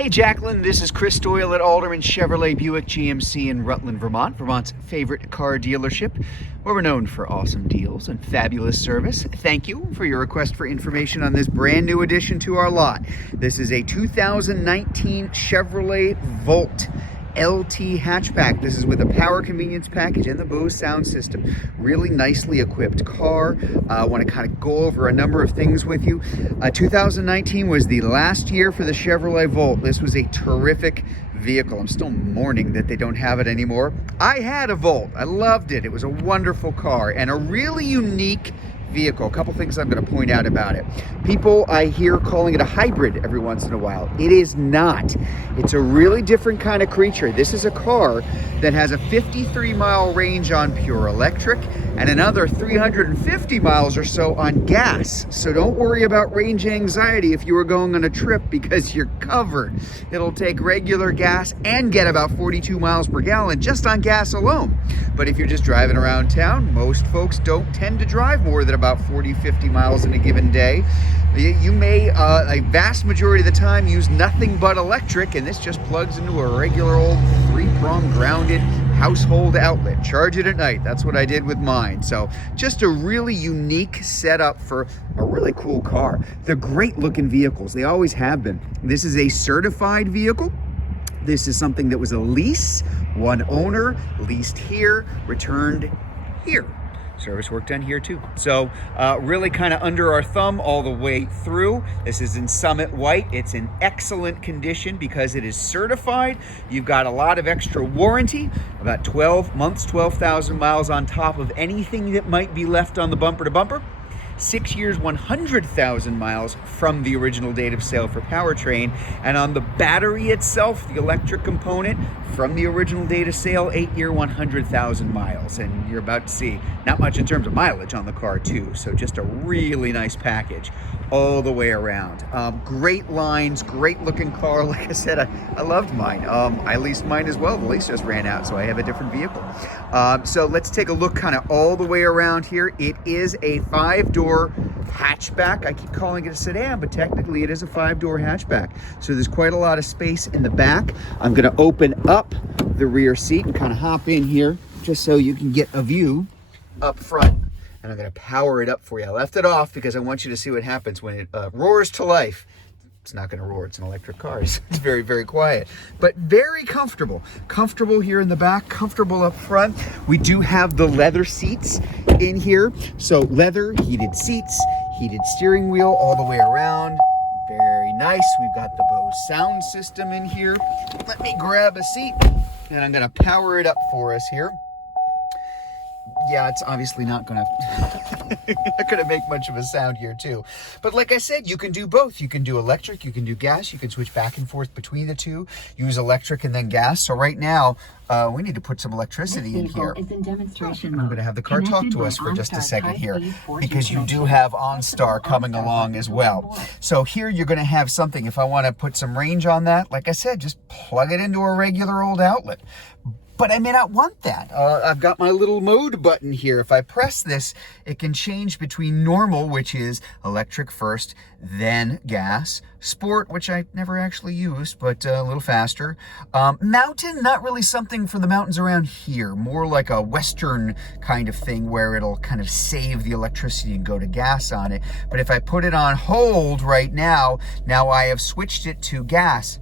Hey Jacqueline, this is Chris Doyle at Alderman Chevrolet Buick GMC in Rutland, Vermont, Vermont's favorite car dealership, where we're known for awesome deals and fabulous service. Thank you for your request for information on this brand new addition to our lot. This is a 2019 Chevrolet Volt LT hatchback. This is with a power convenience package and the Bose sound system. Really nicely equipped car. I want to kind of go over a number of things with you. 2019 was the last year for the Chevrolet Volt. This was a terrific vehicle. I'm still mourning that they don't have it anymore. I had a Volt. I loved it. It was a wonderful car and a really unique vehicle. A couple things I'm going to point out about it. People I hear calling it a hybrid every once in a while. It is not. It's a really different kind of creature. This is a car that has a 53-mile range on pure electric and another 350 miles or so on gas. So don't worry about range anxiety if you were going on a trip, because you're covered. It'll take regular gas and get about 42 miles per gallon just on gas alone. But if you're just driving around town, most folks don't tend to drive more than about 40-50 miles in a given day. You may, a vast majority of the time, use nothing but electric, and this just plugs into a regular old 3-prong grounded household outlet. Charge it at night. That's what I did with mine. So just a really unique setup for a really cool car. They're great looking vehicles. They always have been. This is a certified vehicle. This is something that was a lease, one owner, leased here, returned here. Service work done here too. So really kind of under our thumb all the way through. This is in Summit White. It's in excellent condition because it is certified. You've got a lot of extra warranty, about 12 months, 12,000 miles on top of anything that might be left on the bumper to bumper. 6 years, 100,000 miles from the original date of sale for powertrain. And on the battery itself, the electric component, from the original date of sale, 8-year, 100,000 miles. And you're about to see not much in terms of mileage on the car too. So just a really nice package all the way around. Great lines, great looking car. Like I said, I loved mine. I leased mine as well. The lease just ran out, so I have a different vehicle. So let's take a look kind of all the way around here. It is a 5-door hatchback. I keep calling it a sedan, but technically it is a 5-door hatchback. So there's quite a lot of space in the back. I'm going to open up the rear seat and kind of hop in here just so you can get a view up front. And I'm going to power it up for you. I left it off because I want you to see what happens when it roars to life. It's not going to roar. It's an electric car. It's very, very quiet, but very comfortable. Comfortable here in the back, comfortable up front. We do have the leather seats in here. So leather, heated seats, heated steering wheel all the way around. Very nice. We've got the Bose sound system in here. Let me grab a seat and I'm going to power it up for us here. Yeah, it's obviously not gonna make much of a sound here too. But like I said, you can do both. You can do electric, you can do gas, you can switch back and forth between the two, use electric and then gas. So right now, we need to put some electricity in here. I'm gonna have the car talk to us for just a second here, because you do have OnStar coming along as well. So here you're gonna have something, if I wanna put some range on that, like I said, just plug it into a regular old outlet. But I may not want that. I've got my little mode button here. If I press this, it can change between normal, which is electric first, then gas, sport, which I never actually used, but a little faster. Mountain, not really something for the mountains around here, more like a Western kind of thing where it'll kind of save the electricity and go to gas on it. But if I put it on hold right now I have switched it to gas.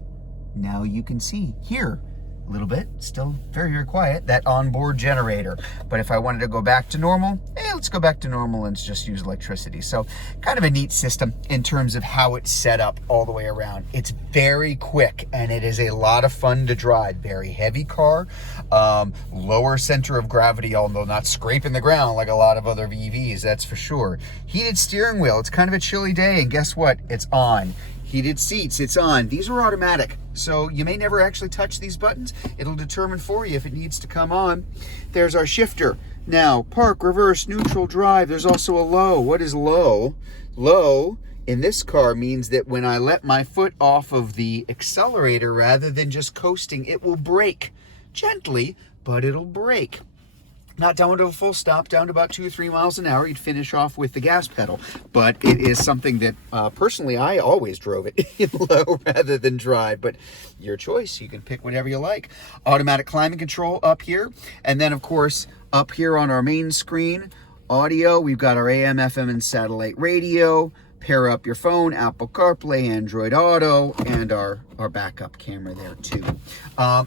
Now you can see here, a little bit, still very, very quiet, that onboard generator. But if I wanted to go back to normal, let's go back to normal and just use electricity. So kind of a neat system in terms of how it's set up all the way around. It's very quick and it is a lot of fun to drive. Very heavy car, lower center of gravity, although not scraping the ground like a lot of other EVs, that's for sure. Heated steering wheel, it's kind of a chilly day and guess what? It's on. Heated seats, it's on. These are automatic, so you may never actually touch these buttons. It'll determine for you if it needs to come on. There's our shifter. Now, park, reverse, neutral, drive. There's also a low. What is low? Low in this car means that when I let my foot off of the accelerator, rather than just coasting, it will brake. Gently, but it'll brake. Not down to a full stop, down to about 2 or 3 miles an hour. You'd finish off with the gas pedal. But it is something that, personally, I always drove it in low rather than drive. But your choice. You can pick whatever you like. Automatic climate control up here. And then, of course, up here on our main screen, audio. We've got our AM, FM, and satellite radio. Pair up your phone, Apple CarPlay, Android Auto, and our backup camera there, too.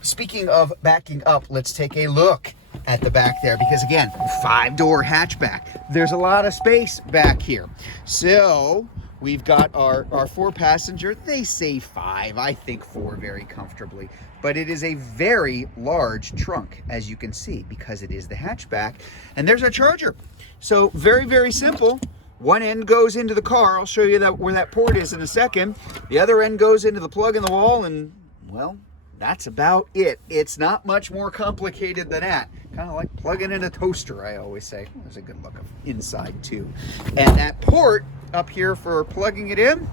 Speaking of backing up, let's take a look at the back there, because again, 5-door hatchback. There's a lot of space back here. So we've got our 4-passenger. They say 5, I think 4 very comfortably, but it is a very large trunk, as you can see, because it is the hatchback. And there's our charger. So very, very simple. One end goes into the car. I'll show you where that port is in a second. The other end goes into the plug in the wall, and well, that's about it. It's not much more complicated than that. Kind of like plugging in a toaster, I always say. There's a good look inside too. And that port up here for plugging it in,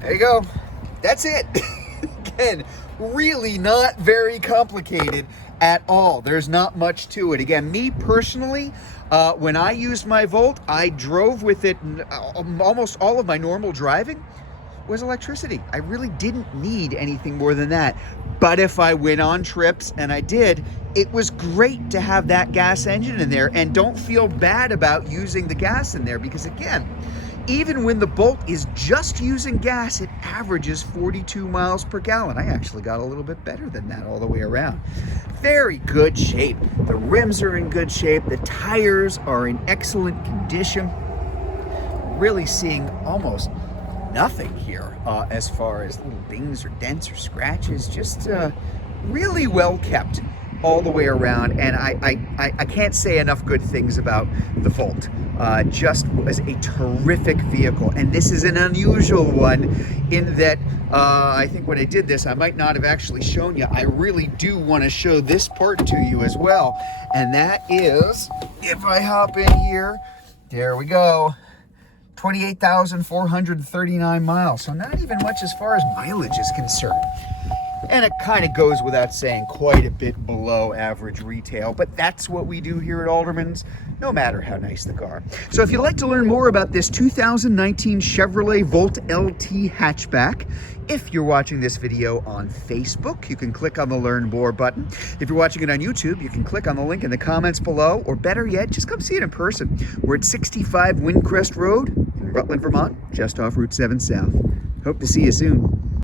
there you go. That's it. Again, really not very complicated at all. There's not much to it. Again, me personally, when I used my Volt, I drove with it. Almost all of my normal driving was electricity. I really didn't need anything more than that. But if I went on trips, and I did, it was great to have that gas engine in there. And don't feel bad about using the gas in there, because again, even when the Bolt is just using gas, it averages 42 miles per gallon. I actually got a little bit better than that all the way around. Very good shape. The rims are in good shape. The tires are in excellent condition. Really seeing almost nothing here as far as little dings or dents or scratches. Just really well kept all the way around, and I can't say enough good things about the Volt. Just was a terrific vehicle, and this is an unusual one in that I think when I did this, I might not have actually shown you. I really do want to show this part to you as well, and that is, if I hop in here, there we go. 28,439 miles, so not even much as far as mileage is concerned. And it kind of goes without saying, quite a bit below average retail, but that's what we do here at Alderman's, no matter how nice the car. So if you'd like to learn more about this 2019 Chevrolet Volt LT hatchback, if you're watching this video on Facebook, you can click on the Learn More button. If you're watching it on YouTube, you can click on the link in the comments below, or better yet, just come see it in person. We're at 65 Windcrest Road in Rutland, Vermont, just off Route 7 South. Hope to see you soon.